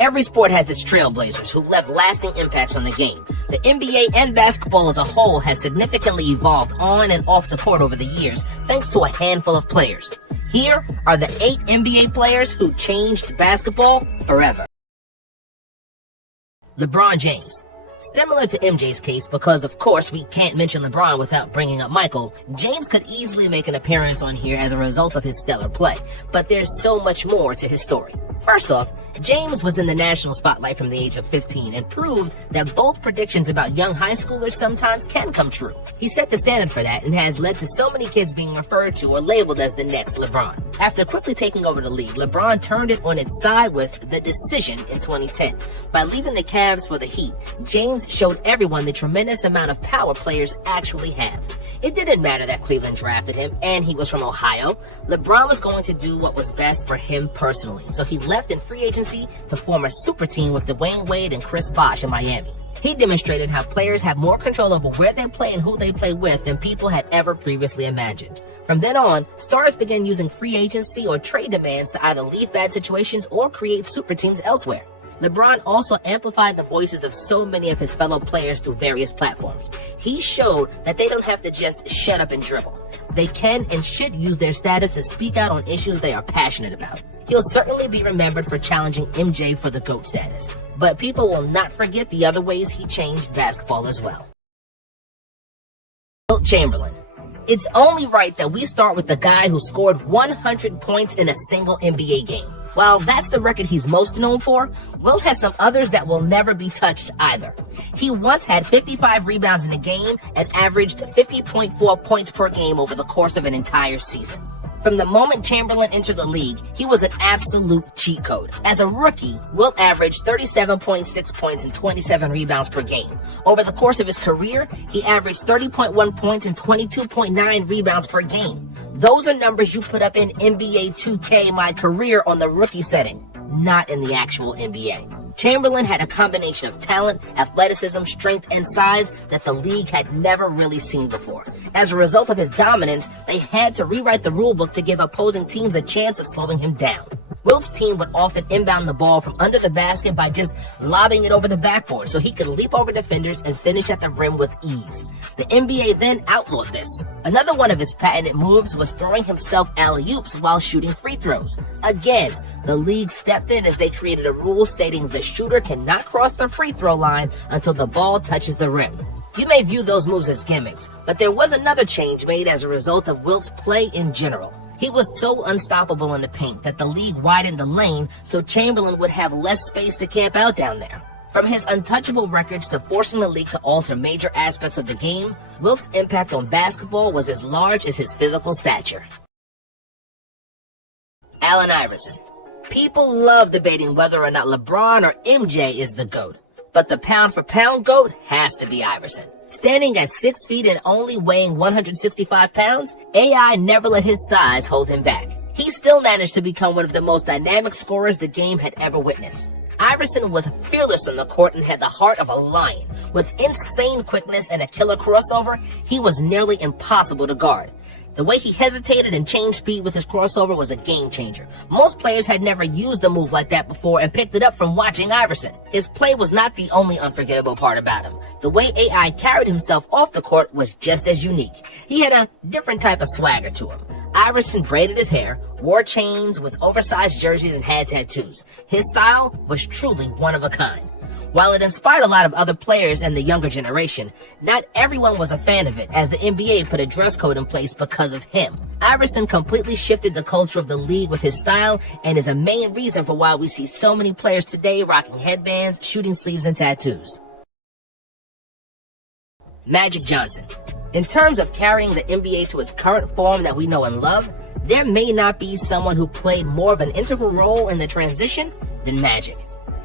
Every sport has its trailblazers who left lasting impacts on the game. The NBA and basketball as a whole has significantly evolved on and off the court over the years thanks to a handful of players. Here are the 8 NBA players who changed basketball forever. LeBron James. Similar to MJ's case, because of course we can't mention LeBron without bringing up Michael, James could easily make an appearance on here as a result of his stellar play, but there's so much more to his story. First off, James was in the national spotlight from the age of 15 and proved that bold predictions about young high schoolers sometimes can come true. He set the standard for that and has led to so many kids being referred to or labeled as the next LeBron. After quickly taking over the league, LeBron turned it on its side with the decision in 2010. By leaving the Cavs for the Heat, James showed everyone the tremendous amount of power players actually have. It didn't matter that Cleveland drafted him and he was from Ohio. LeBron was going to do what was best for him personally, so he left in free agency to form a super team with Dwayne Wade and Chris Bosh in Miami. He demonstrated how players have more control over where they play and who they play with than people had ever previously imagined. From then on, stars began using free agency or trade demands to either leave bad situations or create super teams elsewhere. LeBron also amplified the voices of so many of his fellow players through various platforms. He showed that they don't have to just shut up and dribble. They can and should use their status to speak out on issues they are passionate about. He'll certainly be remembered for challenging MJ for the GOAT status, but people will not forget the other ways he changed basketball as well. Wilt Chamberlain. It's only right that we start with the guy who scored 100 points in a single NBA game. While that's the record he's most known for, Wilt has some others that will never be touched either. He once had 55 rebounds in a game and averaged 50.4 points per game over the course of an entire season. From the moment Chamberlain entered the league, he was an absolute cheat code. As a rookie, Wilt averaged 37.6 points and 27 rebounds per game. Over the course of his career, he averaged 30.1 points and 22.9 rebounds per game. Those are numbers you put up in NBA 2K My Career on the rookie setting, not in the actual NBA. Chamberlain had a combination of talent, athleticism, strength, and size that the league had never really seen before. As a result of his dominance, they had to rewrite the rulebook to give opposing teams a chance of slowing him down. Wilt's team would often inbound the ball from under the basket by just lobbing it over the backboard so he could leap over defenders and finish at the rim with ease. The NBA then outlawed this. Another one of his patented moves was throwing himself alley-oops while shooting free throws. Again, the league stepped in as they created a rule stating the shooter cannot cross the free throw line until the ball touches the rim. You may view those moves as gimmicks, but there was another change made as a result of Wilt's play in general. He was so unstoppable in the paint that the league widened the lane so Chamberlain would have less space to camp out down there. From his untouchable records to forcing the league to alter major aspects of the game, Wilt's impact on basketball was as large as his physical stature. Allen Iverson. People love debating whether or not LeBron or MJ is the GOAT, but the pound-for-pound GOAT has to be Iverson. Standing at 6 feet and only weighing 165 pounds, AI never let his size hold him back. He still managed to become one of the most dynamic scorers the game had ever witnessed. Iverson was fearless on the court and had the heart of a lion. With insane quickness and a killer crossover, he was nearly impossible to guard. The way he hesitated and changed speed with his crossover was a game changer. Most players had never used a move like that before and picked it up from watching Iverson. His play was not the only unforgettable part about him. The way AI carried himself off the court was just as unique. He had a different type of swagger to him. Iverson braided his hair, wore chains with oversized jerseys, and had tattoos. His style was truly one of a kind. While it inspired a lot of other players and the younger generation, not everyone was a fan of it, as the NBA put a dress code in place because of him. Iverson completely shifted the culture of the league with his style and is a main reason for why we see so many players today rocking headbands, shooting sleeves, and tattoos. Magic Johnson. In terms of carrying the NBA to its current form that we know and love, there may not be someone who played more of an integral role in the transition than Magic.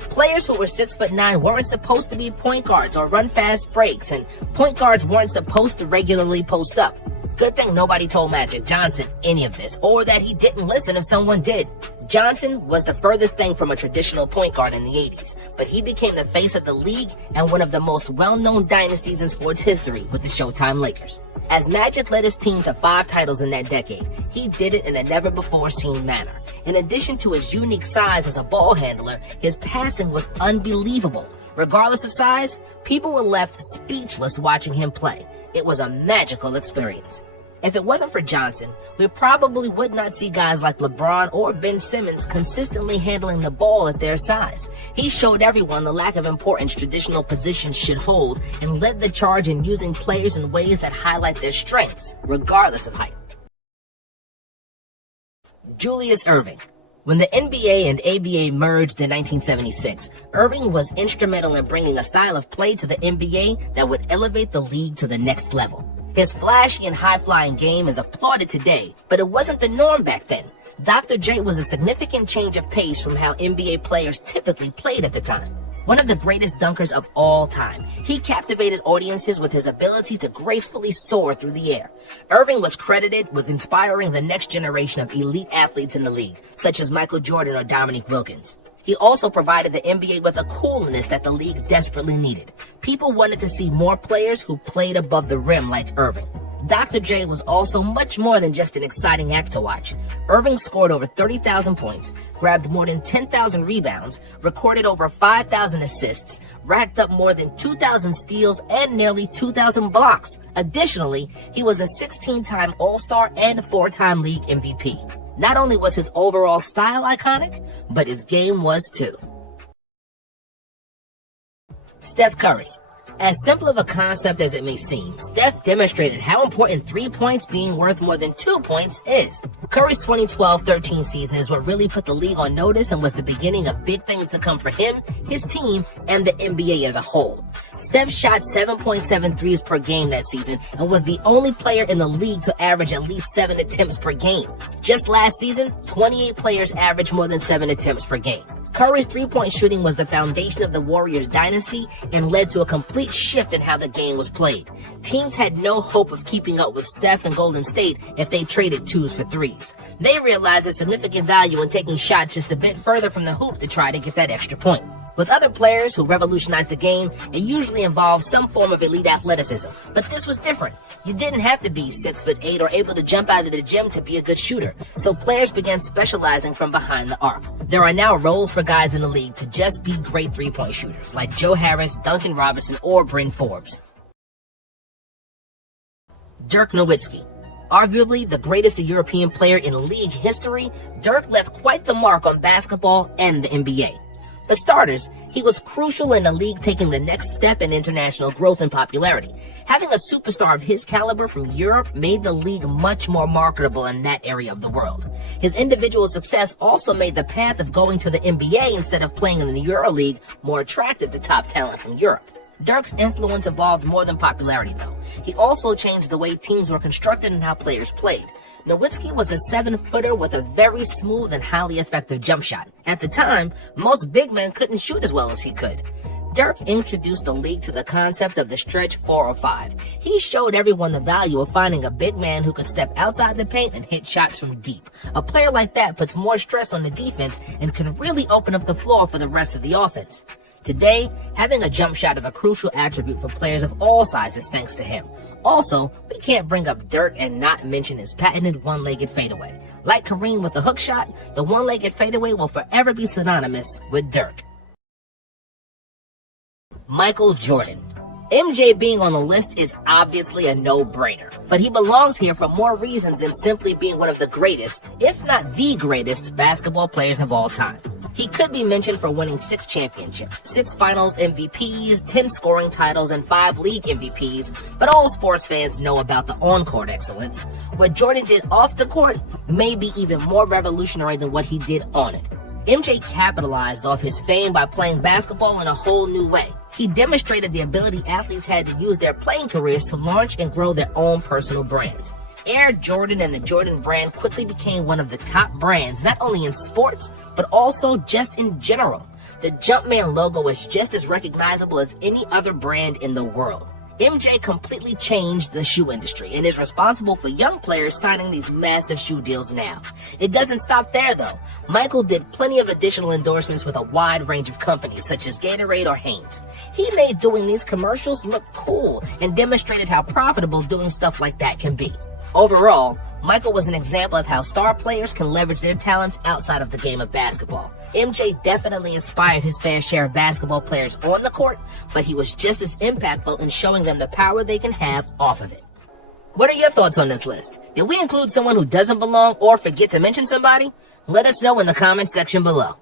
Players who were 6'9" weren't supposed to be point guards or run fast breaks, and point guards weren't supposed to regularly post up. Good thing nobody told Magic Johnson any of this, or that he didn't listen if someone did. Johnson was the furthest thing from a traditional point guard in the 80s, but he became the face of the league and one of the most well-known dynasties in sports history with the Showtime Lakers. As Magic led his team to 5 titles in that decade, he did it in a never-before-seen manner. In addition to his unique size as a ball handler, his passing was unbelievable. Regardless of size, people were left speechless watching him play. It was a magical experience. If it wasn't for Johnson, we probably would not see guys like LeBron or Ben Simmons consistently handling the ball at their size. He showed everyone the lack of importance traditional positions should hold and led the charge in using players in ways that highlight their strengths, regardless of height. Julius Erving. When the NBA and ABA merged in 1976, Erving was instrumental in bringing a style of play to the NBA that would elevate the league to the next level. His flashy and high-flying game is applauded today, but it wasn't the norm back then. Dr. J was a significant change of pace from how NBA players typically played at the time. One of the greatest dunkers of all time, he captivated audiences with his ability to gracefully soar through the air. Erving was credited with inspiring the next generation of elite athletes in the league, such as Michael Jordan or Dominique Wilkins. He also provided the NBA with a coolness that the league desperately needed. People wanted to see more players who played above the rim like Erving. Dr. J was also much more than just an exciting act to watch. Erving scored over 30,000 points, grabbed more than 10,000 rebounds, recorded over 5,000 assists, racked up more than 2,000 steals, and nearly 2,000 blocks. Additionally, he was a 16-time All-Star and 4-time league MVP. Not only was his overall style iconic, but his game was too. Steph Curry. As simple of a concept as it may seem, Steph demonstrated how important 3 points being worth more than 2 points is. Curry's 2012-13 season is what really put the league on notice and was the beginning of big things to come for him, his team, and the NBA as a whole. Steph shot 7.7 threes per game that season and was the only player in the league to average at least 7 attempts per game. Just last season, 28 players averaged more than 7 attempts per game. Curry's three-point shooting was the foundation of the Warriors dynasty and led to a complete shift in how the game was played. Teams had no hope of keeping up with Steph and Golden State if they traded twos for threes. They realized the significant value in taking shots just a bit further from the hoop to try to get that extra point. With other players who revolutionized the game, it usually involved some form of elite athleticism. But this was different. You didn't have to be 6'8" or able to jump out of the gym to be a good shooter. So players began specializing from behind the arc. There are now roles for guys in the league to just be great three-point shooters, like Joe Harris, Duncan Robinson, or Bryn Forbes. Dirk Nowitzki. Arguably the greatest European player in league history, Dirk left quite the mark on basketball and the NBA. For starters, he was crucial in the league taking the next step in international growth and popularity. Having a superstar of his caliber from Europe made the league much more marketable in that area of the world. His individual success also made the path of going to the NBA instead of playing in the EuroLeague more attractive to top talent from Europe. Dirk's influence evolved more than popularity, though. He also changed the way teams were constructed and how players played. Nowitzki was a 7-footer with a very smooth and highly effective jump shot. At the time, most big men couldn't shoot as well as he could. Dirk introduced the league to the concept of the stretch 4 or 5. He showed everyone the value of finding a big man who could step outside the paint and hit shots from deep. A player like that puts more stress on the defense and can really open up the floor for the rest of the offense. Today, having a jump shot is a crucial attribute for players of all sizes thanks to him. Also, we can't bring up Dirk and not mention his patented one-legged fadeaway. Like Kareem with the hook shot, the one-legged fadeaway will forever be synonymous with Dirk. Michael Jordan. MJ being on the list is obviously a no-brainer, but he belongs here for more reasons than simply being one of the greatest, if not the greatest, basketball players of all time. He could be mentioned for winning 6 championships, 6 finals MVPs, 10 scoring titles, and 5 league MVPs, but all sports fans know about the on-court excellence. What Jordan did off the court may be even more revolutionary than what he did on it. MJ capitalized off his fame by playing basketball in a whole new way. He demonstrated the ability athletes had to use their playing careers to launch and grow their own personal brands. Air Jordan and the Jordan brand quickly became one of the top brands, not only in sports, but also just in general. The Jumpman logo is just as recognizable as any other brand in the world. MJ completely changed the shoe industry and is responsible for young players signing these massive shoe deals now. It doesn't stop there though. Michael did plenty of additional endorsements with a wide range of companies such as Gatorade or Hanes. He made doing these commercials look cool and demonstrated how profitable doing stuff like that can be. Overall, Michael was an example of how star players can leverage their talents outside of the game of basketball. MJ definitely inspired his fair share of basketball players on the court, but he was just as impactful in showing them the power they can have off of it. What are your thoughts on this list? Did we include someone who doesn't belong or forget to mention somebody? Let us know in the comments section below.